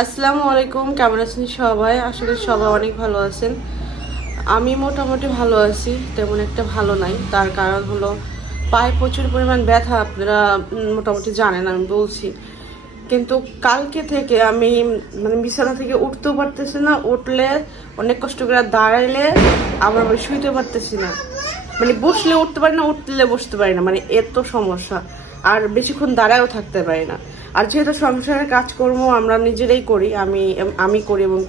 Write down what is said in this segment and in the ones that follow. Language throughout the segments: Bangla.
আসসালামু আলাইকুম, কেমন আছেন সবাই? আসলে সবাই অনেক ভালো আছেন। আমি মোটামুটি ভালো আছি, তেমন একটা ভালো নাই। তার কারণ হলো পায়ে প্রচুর পরিমাণ ব্যথা। আপনারা মোটামুটি জানেন, আমি বলছি। কিন্তু কালকে থেকে আমি বিছানা থেকে উঠতেও পারতেছি না। উঠলে অনেক কষ্ট করে, দাঁড়াইলে আবার শুইতে পারতেছি না। বসলে উঠতে পারি না, উঠলে বসতে পারি না, এত সমস্যা। আর বেশিক্ষণ দাঁড়ায়ও থাকতে পারি না। আর যেহেতু সংসারের কাজকর্ম আমরা নিজেরাই করি, আমি করি এবং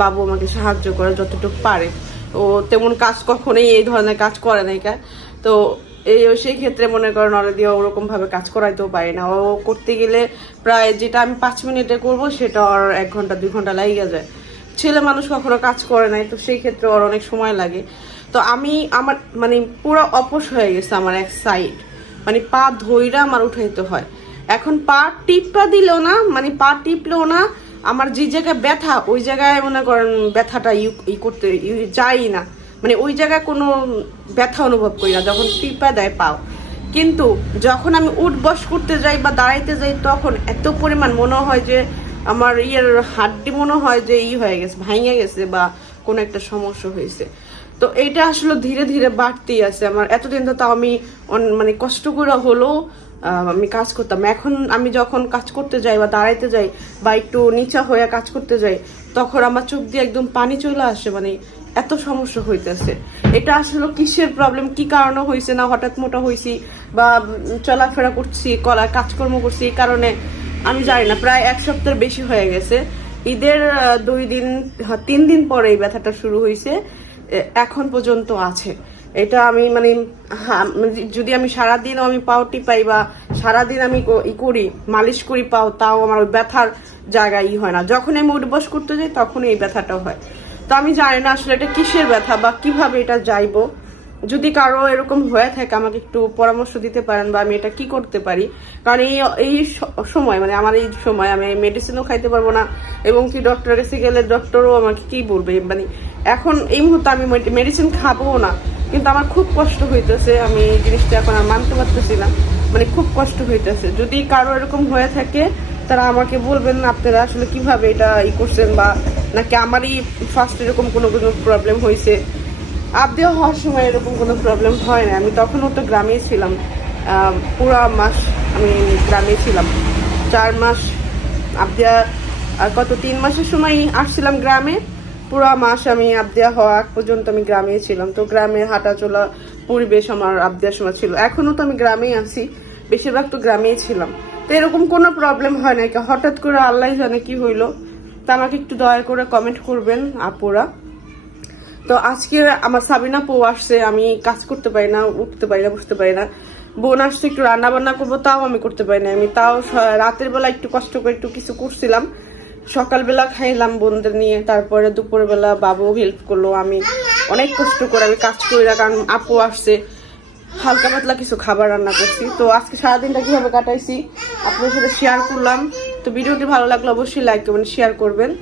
বাবু আমাকে সাহায্য করে যতটুকু পারে। ও তেমন কাজ কখনোই এই ধরনের কাজ করে নাই। তো সেই ক্ষেত্রে মনে করেন অলরেডি ওরকম ভাবে কাজ করাইতেও পারি না। ও করতে গেলে প্রায় যেটা আমি 5 মিনিটে করবো সেটা ওর 1 ঘন্টা 2 ঘন্টা লাগিয়ে যায়। ছেলে মানুষ কখনো কাজ করে নাই, তো সেই ক্ষেত্রে ওর অনেক সময় লাগে। তো আমি আমার পুরো অপস হয়ে গেছে আমার এক সাইড, পা ধইরা আমার উঠাইতে হয়। এখন পা টিপা দিলেও না, পা টিপলেও না, আমার যে জায়গায় ব্যথা ওই জায়গায় মনে করেন ব্যথাটা করতে যাই না। ওই জায়গায় কোনো ব্যথা অনুভব করি না যখন টিপা দেয় পাও। কিন্তু যখন আমি উঠ বস করতে যাই বা দাঁড়াইতে যাই, তখন এত পরিমাণ মনে হয় যে আমার হাড্ডি মনে হয় যে হয়ে গেছে, ভাঙে গেছে বা কোনো একটা সমস্যা হয়েছে। তো এইটা আসলে ধীরে ধীরে বাড়তেই আছে আমার। এতদিন তো আমি কষ্ট করে হলেও আমি কাজ করতাম। এখন আমি যখন কাজ করতে যাই বা দাঁড়াইতে যাই বা একটু নিচা হয়ে কাজ করতে যাই, তখন আমার চোখ দিয়ে একদম পানি চলে আসে। এত সমস্যা হইতেছে। এটা আসলে কিসের প্রবলেম, কি কারণে হয়েছে, না হঠাৎ মোটা হয়েছি বা চলাফেরা করছি, কাজকর্ম করছি, এই কারণে আমি জানি না। প্রায় 1 সপ্তাহের বেশি হয়ে গেছে। ঈদের 3 দিন পরে এই ব্যথাটা শুরু হয়েছে, এখন পর্যন্ত আছে। এটা আমি যদি আমি সারাদিন আমি পাও টিপাই বা সারাদিন আমি করি, মালিশ করি পাও, তাও আমার ওই ব্যথার জায়গায় হয় না। যখন আমি উঠবস করতে যাই তখন এই ব্যথাটা হয়। তো আমি জানি না আসলে এটা কিসের ব্যথা বা কিভাবে এটা যাইবো। যদি কারো এরকম হয়ে থাকে আমাকে একটু পরামর্শ দিতে পারেন বা আমি এটা কি করতে পারি। কারণ এই সময় আমার এই সময় আমি মেডিসিনও খাইতে পারবো না, এবং কি ডক্টরের কাছে গেলে ডক্টরও আমাকে কি বলবে। এখন এই মুহূর্তে আমি মেডিসিন খাবো না, কিন্তু আমার খুব কষ্ট হইতেছে। আমি এই জিনিসটা এখন আর মানতে পারতেছি না, খুব কষ্ট হইতেছে। যদি কারো এরকম হয়ে থাকে তারা আমাকে বলবেন আপনারা আসলে কিভাবে এটা করছেন, বা নাকি আমারই ফার্স্ট এরকম কোনো প্রবলেম হয়েছে। আবদিয়া হওয়ার সময় এরকম কোনো প্রবলেম হয় না। আমি তখনও তো গ্রামেই ছিলাম, পুরো মাস আমি গ্রামে ছিলাম। 4 মাস আবদিয়া, আর 3 মাসের সময় আসছিলাম গ্রামে। পুরো মাস আমি আবদিয়া হওয়া পর্যন্ত আমি গ্রামে ছিলাম। তো গ্রামে হাঁটা চলা পরিবেশ আমার আবদিয়ার সময় ছিল। এখনো তো আমি গ্রামেই আছি, বেশিরভাগ তো গ্রামেই ছিলাম। তো এরকম কোনো প্রবলেম হয় না। হঠাৎ করে আল্লাহ জানে কি হইলো। তা আমাকে একটু দয়া করে কমেন্ট করবেন আপুরা। তো আজকে আমার সাবিনা পো আসছে, আমি কাজ করতে পারি না, উঠতে পারি না, বসতে পারি না। বোন আসছে, একটু রান্না বান্না করবো, তাও আমি করতে পারি না। আমি তাও রাতের বেলা একটু কষ্ট করে একটু কিছু করছিলাম, সকালবেলা খাইলাম বোনদের নিয়ে, তারপরে দুপুর বেলা বাবু হেল্প করলো। আমি অনেক কষ্ট করে আমি কাজ করি না, কারণ আপু আসছে। হালকা পাতলা কিছু খাবার রান্না করছি। তো আজকে সারাদিনটা কিভাবে কাটাইছি আপনার সাথে শেয়ার করলাম। তো ভিডিওটি ভালো লাগলে অবশ্যই লাইক করবেন, শেয়ার করবেন।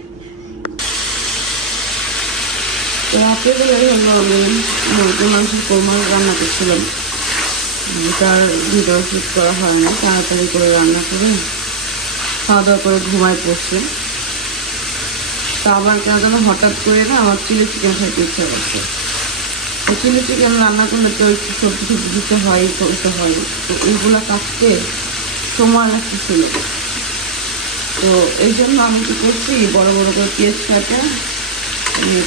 তো রাতের বেলায় হলো আমি মুরগির মাংসের কোরমা রান্না করছিলাম, তার ভিডিও শুট করা হয় না। তাড়াতাড়ি করে রান্না করে খাওয়া দাওয়া করে ঘুমায় পড়ছে। তো আবার কেন যেন হঠাৎ করে না আমার চিলি চিকেন খাইতে ইচ্ছা করছে। তো চিলি চিকেন রান্না করলে তো একটু সবজি সবজি দিতে হয়, করতে হয়। তো এইগুলো কাটতে সময় লাগতেছিল। তো এই জন্য আমি কি করছি, বড় বড় করে পেঁয়াজ কাটে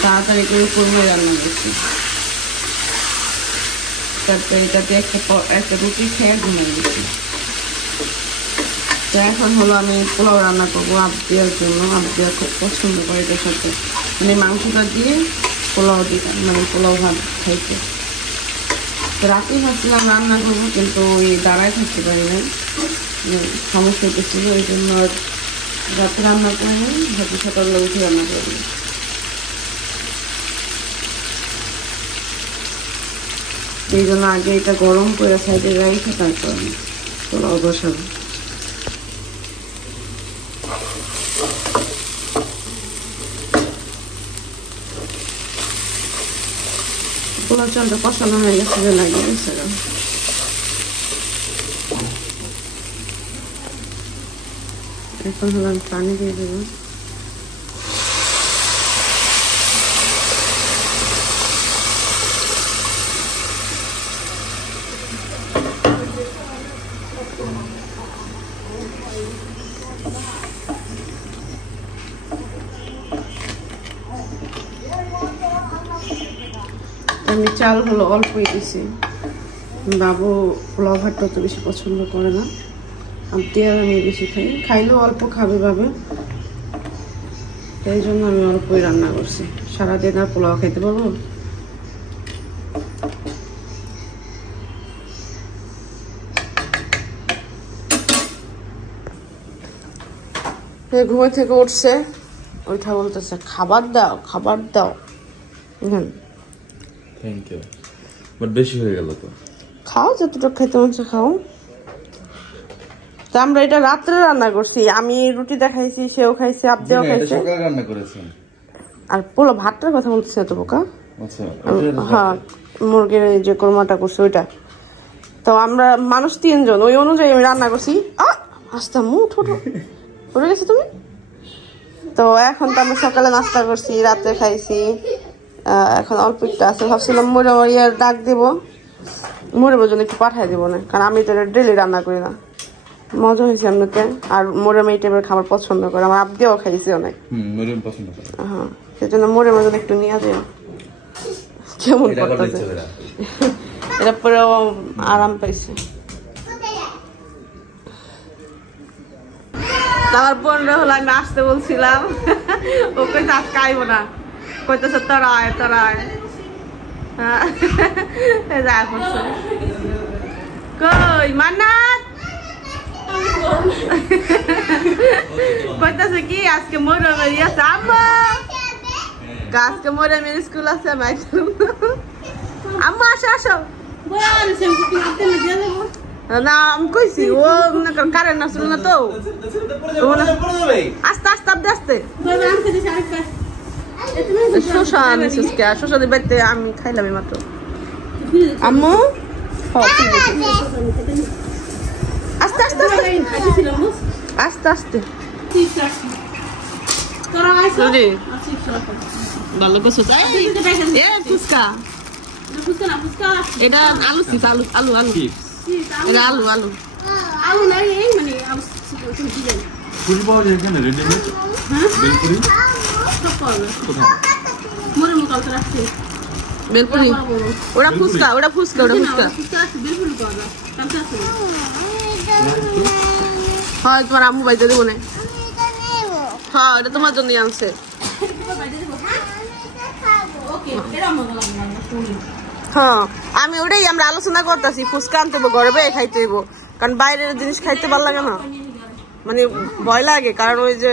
তাড়াতাড়ি করে কোরমা রান্না করছি। তারপরে এটাতে একটা রুটি খেয়ে ঘুমিয়ে গেছি। তো এখন হলো আমি পোলাও রান্না করবো আবদিয়ার জন্য। আবদিয়া খুব পছন্দ করে এটার সাথে, মাংসটা দিয়ে পোলাও দিতে, পোলাও ভাত খাইতে। তো রাতেই ভাবছিলাম রান্না করবো, কিন্তু ওই দাঁড়ায় থাকতে পারি না, সমস্যা হতেছিল। ওই জন্য রাতে রান্না করে নিই, ভাবি সকালবেলা উঠে রান্না করবো। এই জন্য আগে এটা গরম করে সাইডে রাখি, তারপর পোলাও বসাবো। পোলাও চালটা কষানো হয়ে গেছে, লাগিয়ে গেছে। এখন হলো আমি পানি দিয়ে দেবো। আমি চাল হলো অল্পই দিছি, বাবু পোলাও ভাতটা তো বেশি পছন্দ করে না, আপনি আর আমি বেশি খাই, খাইলেও অল্প খাবে ভাবে, এই জন্য আমি অল্পই রান্না করছি। সারাদিন আর পোলাও খাইতে পারবো? ঘুমে থেকে উঠছে, ওইটা বলতেছে খাবার দাও খাবার দাও। থ্যাংক ইউ, বাট বেশি হয়ে গেল তো। খাও যতটুকু খাইতে মন চায় খাও। তো আমরা এটা রাত্রে রান্না করছি, আমি রুটি দেখাইছি, সেও খাইছে, আপনিও খাইছে। সকালে রান্না করেছেন। আর পোলা ভাতটার কথা বলতেছি না তো বোকা। আচ্ছা, হ্যাঁ মুরগির যে কোরমাটা করছে ওইটা। তো আমরা মানুষ 3 জন, ওই অনুযায়ী আমি রান্না করছি। আস্তে মুখ ঠোঁটো পড়ে গেছে তুমি। তো এখন তো আমরা সকালে নাস্তা করছি, রাত্রে খাইছি, এখন অল্প একটু আছে। ভাবছিলাম মোরে ইয়ে ডাক দেবো, মোরে জন্য একটু পাঠাই দেবো না, কারণ আমি তো ডেলি রান্না করি না। মজা হয়েছে এমনিতে, আর মোরে এই টাইপের খাবার পছন্দ করে, আমার আপনিও খাইছি অনেক। হ্যাঁ, সেই জন্য মোরে জন্য একটু নিয়ে যাও। কেমন করতেছে এটা, পরে আরাম পাইছে। আমার বোনরা হলো আমি আসতে বলছিলাম, ও কইতে আজকে আইব না, কইতেছে তোরা আয় তোরা আয়। যা করছে কই মান্নাত কইতেছে কি আজকে মরমের আছে আম্মা, আজকে মরমের স্কুল আছে, আমি আম্মা আসো আসো না। আমি কইছি ও কারেন্ট আসলো না তো, আস্তে আস্তে আস্তে আস্তে শোষা আনিস, শোষা দিতে আমি খাইলাম মাত্র। আম্মু আস্তে আস্তে আস্তে আস্তে ভালো করছো। ফুচকা এটা আলু চিপস, আলু আলু আলু এটা আলু আলু আলু নাই মানে ফুল পাওয়া যায় এখানে রেডিমেড। বেলপুরি সব পাওয়া যায় মোরে মুখ কালকে রাখছি। বেলপুরি ওটা ফুচকা, ওটা ফুচকা, ওটা ফুচকা বেলপুরি পাওয়া যায় কালকে আছে। হ্যাঁ তোমার আম্মু বাইতে দেবো না। হ্যাঁ এটা তোমার জন্যই আনছে। হ্যাঁ আমি ওটাই আমরা আলোচনা করতেছি, ফুচকা আনতে হইব, ঘরে বেয়ে খাইতে হইব, কারণ বাইরের জিনিস খাইতে ভালো লাগে না, মানে ভয় লাগে, কারণ ওই যে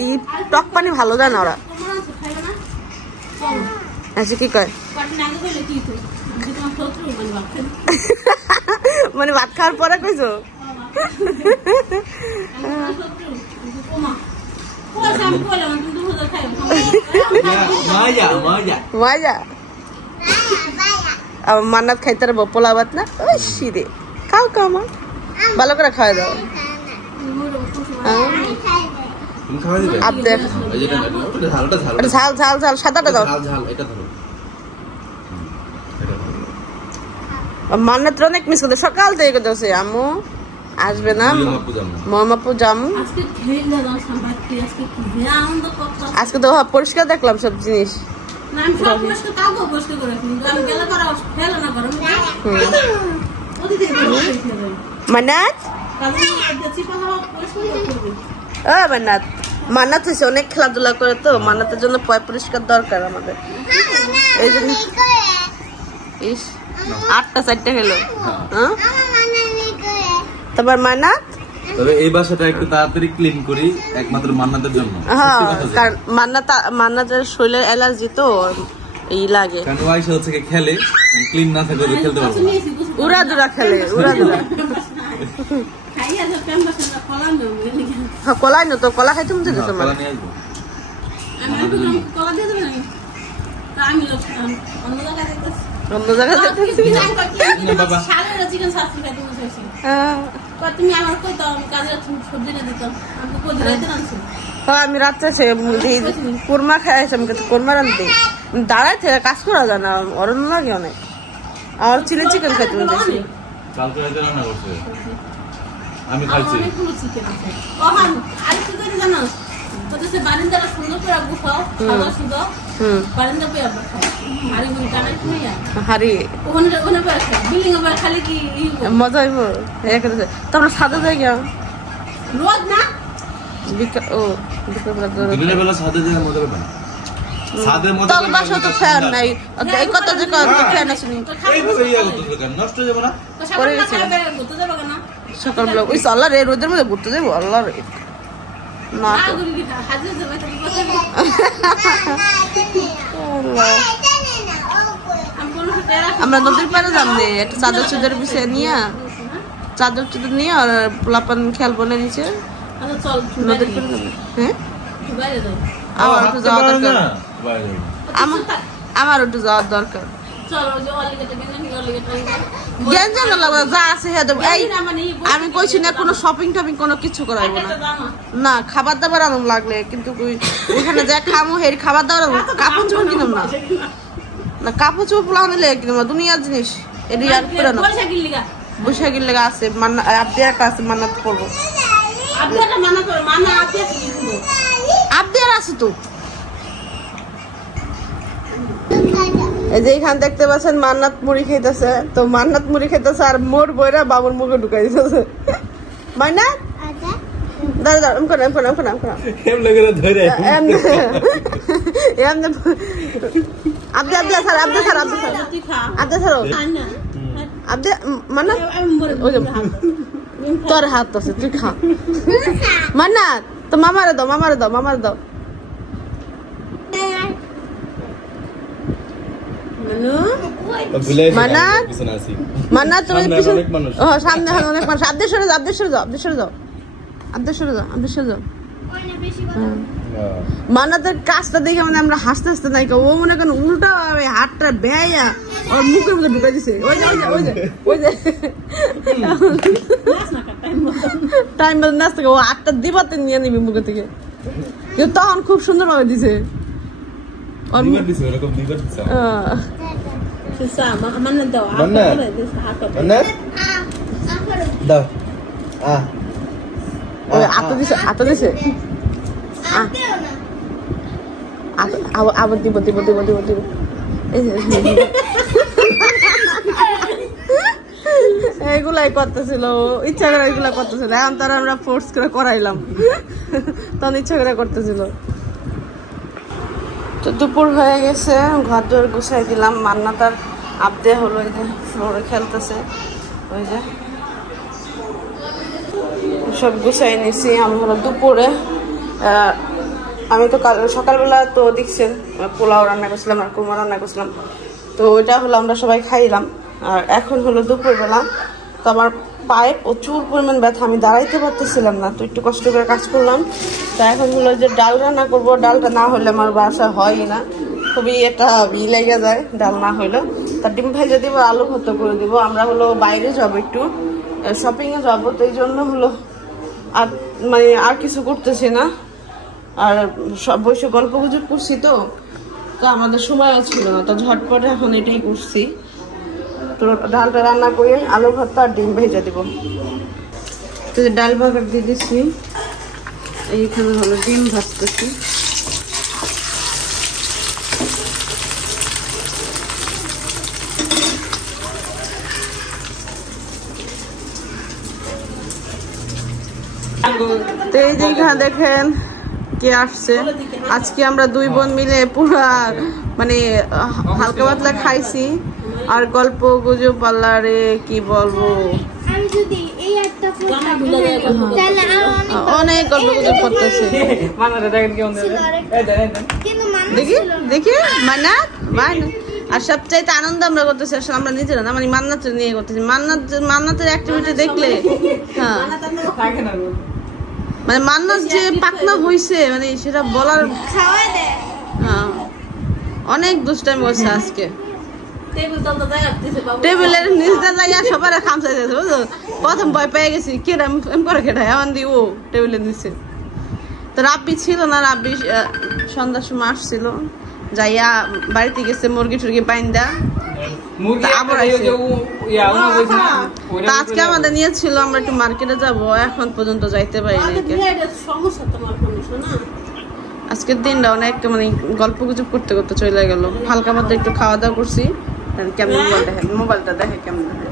এই টক পানি ভালো দেয় না ওরা। আচ্ছা কি কয় মানে ভাত খাওয়ার পরে কইছো মজা। মান্নাত খাইতে পারবো পোলা ভাত না, ওই সিরে খাও খাও মা, ভালো করে খাওয়া দাও। ঝাল ঝাল ঝাল সাদাটা দাও। মান্নাত অনেক মিস করতে, সকাল থেকে করতেছে আম্মু আসবে না, মামাপু জামু। আজকে তো পরিষ্কার দেখলাম সব জিনিস। মান্নাত ও মান্নাত, মান্নাত হয়েছে অনেক খেলাধুলা করে, তো মান্নাতের জন্য পরিষ্কার দরকার আমাদের, এই জন্য। ইস 8টা 4টা খেলো। তারপর মান্নাত, তবে এই বাসাটা একটু তাড়াতাড়ি ক্লিন করি একমাত্র মান্নাতের জন্য। হ্যাঁ কারণ মান্নাতের শরীরের অ্যালার্জি তো এই লাগে, কারণ ওই সাথে থেকে খেলে ক্লিন না থাকলে তো খেলতে পারবে না, উড়াদুরা খেলে উড়াদুরা। কলাই নো তো কলা খাইতে মন চাইছে তোমার? অন্য জায়গায় আমি রাত্রে কোরমা খাইছি, আমি কোরমা রান্ধি দাঁড়ায় থেকে কাজ করা যায় না, অরণ্য লাগে অনেক। আমার চিলি চিকেন খাইতে মন চাইছি। আমি খাইছি বারিন্দাটা সুন্দর হারি মজা হইব তোমরা সাদা যাই গিয়া ও দিনের বেলা সাথে যে মজা পাবেন সাদের মজা তোর বাসা তো ফ্যান নাই এই কত যে ফ্যান আছে এইভাবে ইয়া করতেছ কেন নষ্ট হয়ে যাবে না করে গেছে সকালবেলা ওই আল্লাহ রে রোদের মধ্যে ঘুরতে যাবো আল্লাহ রে না আমরা নদীর পাড়ে যাম রে একটা চাদর চুদের পিছিয়ে নিয়ে চাদর চুদের নিয়ে আর পোলাপান খেলবো না নিচে নদীর পাড়ে যাবে হ্যাঁ আমার একটু যাওয়া দরকার আমার একটু যাওয়ার দরকার যা আছে আমি কইছি না কোনো শপিং টপিং কোনো কিছু করাইবো না খাবার দাবার আনন্দ লাগলে কিন্তু ওইখানে যা খামো হের খাবার দাবার কাপড় চোপড় কিনম না কাপড় চোপড় পোলা আনলে কিনম না দুনিয়ার জিনিস এটি আর করে না বৈশাখীর লেগে আছে আপনি একটা আছে মান্নাত করবো আপডেট আছে তো এই যে এখান দেখতে পাচ্ছেন মান্নাত মুড়ি খাইতেছে তো মান্নাত মুড়ি খাইতেছে আর মোর বইরা বাবুর মুখে ঢুকাই দিতেছে মান্নাত দাঁড়া দাঁড়া এম করে তোর হাত আছে তুই খা মান্নাত তো মামারে দাও মান্নাত তুমি সামনে অনেক মানুষ আব্দের সরে যাও মান্নাতের কাজটা দেখে মানে আমরা হাসতে নাই ও মনে করেন উল্টা হাতটা বেয়া ওর মুখের মধ্যে ঢুকাই দিছে ওই যে টাইম নাচতে ও হাতটা দিবাতে নিয়ে নিবি মুখে থেকে তখন খুব সুন্দর ভাবে দিছে আবার দিব এগুলাই করতেছিল ইচ্ছা করে এগুলা করতেছিল এখন তারা আমরা ফোর্স করে করাইলাম তখন ইচ্ছা করে করতেছিল তো দুপুর হয়ে গেছে ঘর দোর গুছাই দিলাম মান্নাতার আপদে হলো এই যে ফ্লোরে খেলতেছে ওই যে সব গুছাই নিছি আমি হলো দুপুরে আমি তো সকালবেলা তো দেখছেন পোলাও রান্না করছিলাম আর কুমড়া রান্না করছিলাম তো ওইটা হলো আমরা সবাই খাইলাম আর এখন হলো দুপুরবেলা তো আমার পায়ে প্রচুর পরিমাণ ব্যথা আমি দাঁড়াইতে পারতেছিলাম না তো একটু কষ্ট করে কাজ করলাম তো এখন হলো যে ডাল রান্না করবো ডালটা না হলে আমার বাসা হয় না খুবই একটা লেগে যায় ডাল না হইলেও তার ডিম ভেজে দিব আলু ভর্তা করে দিব আমরা হলো বাইরে যাবো একটু শপিংয়ে যাবো তো এই জন্য হলো আর মানে আর কিছু করতেছি না আর সব বসে গল্প গুজব করছি তো আমাদের সময়ও ছিল না তো ঝটপটে এখন এটাই করছি তো ডালটা রান্না করে আলু ভর্তা আর ডিম ভেজে দিব তো ডাল ভাগা দিয়ে দিচ্ছি এইখানে হলো ডিম ভাজতেছি তো এই যে এখানে দেখেন কে আসছে আজকে আমরা দুই বোন মিলে পুরা মানে হালকা পাতলা খাইছি আর গল্প গুজব পাল্লারে কি বলবো অনেক গল্প গুজব করতেছে দেখি দেখি মান্নাত আর সবচাইতে আনন্দ আমরা করতেছি আসলে আমরা নিজেরা না মানে মান্নাত নিয়ে করতেছি মান্নাতের অ্যাক্টিভিটি দেখলে হ্যাঁ মানে মান্নাত যে পাকনা হইছে মানে সেটা বলার অনেক দুষ্টামি করছে আজকে টেবিলের নিচে যাইয়া সবার খামসাই দিয়েছে বুঝলো প্রথম ভয় পেয়ে গেছি কেরাম করে কেটা এমন দি ও টেবিলের নিচে তো রাব্বি ছিল না রাব্বি সন্ধ্যার সময় আসছিল যাইয়া বাড়িতে গেছে মুরগি টুরগি বাইন্দা আজকে আমাদের নিয়েছিল আমরা একটু মার্কেটে যাবো এখন পর্যন্ত যাইতে পারি আজকের দিনটা অনেক মানে গল্প গুজব করতে করতে চলে গেল। হালকা পাতলা একটু খাওয়া দাওয়া করছি। কেমন মোবাইলটা দেখে কেমন দেখে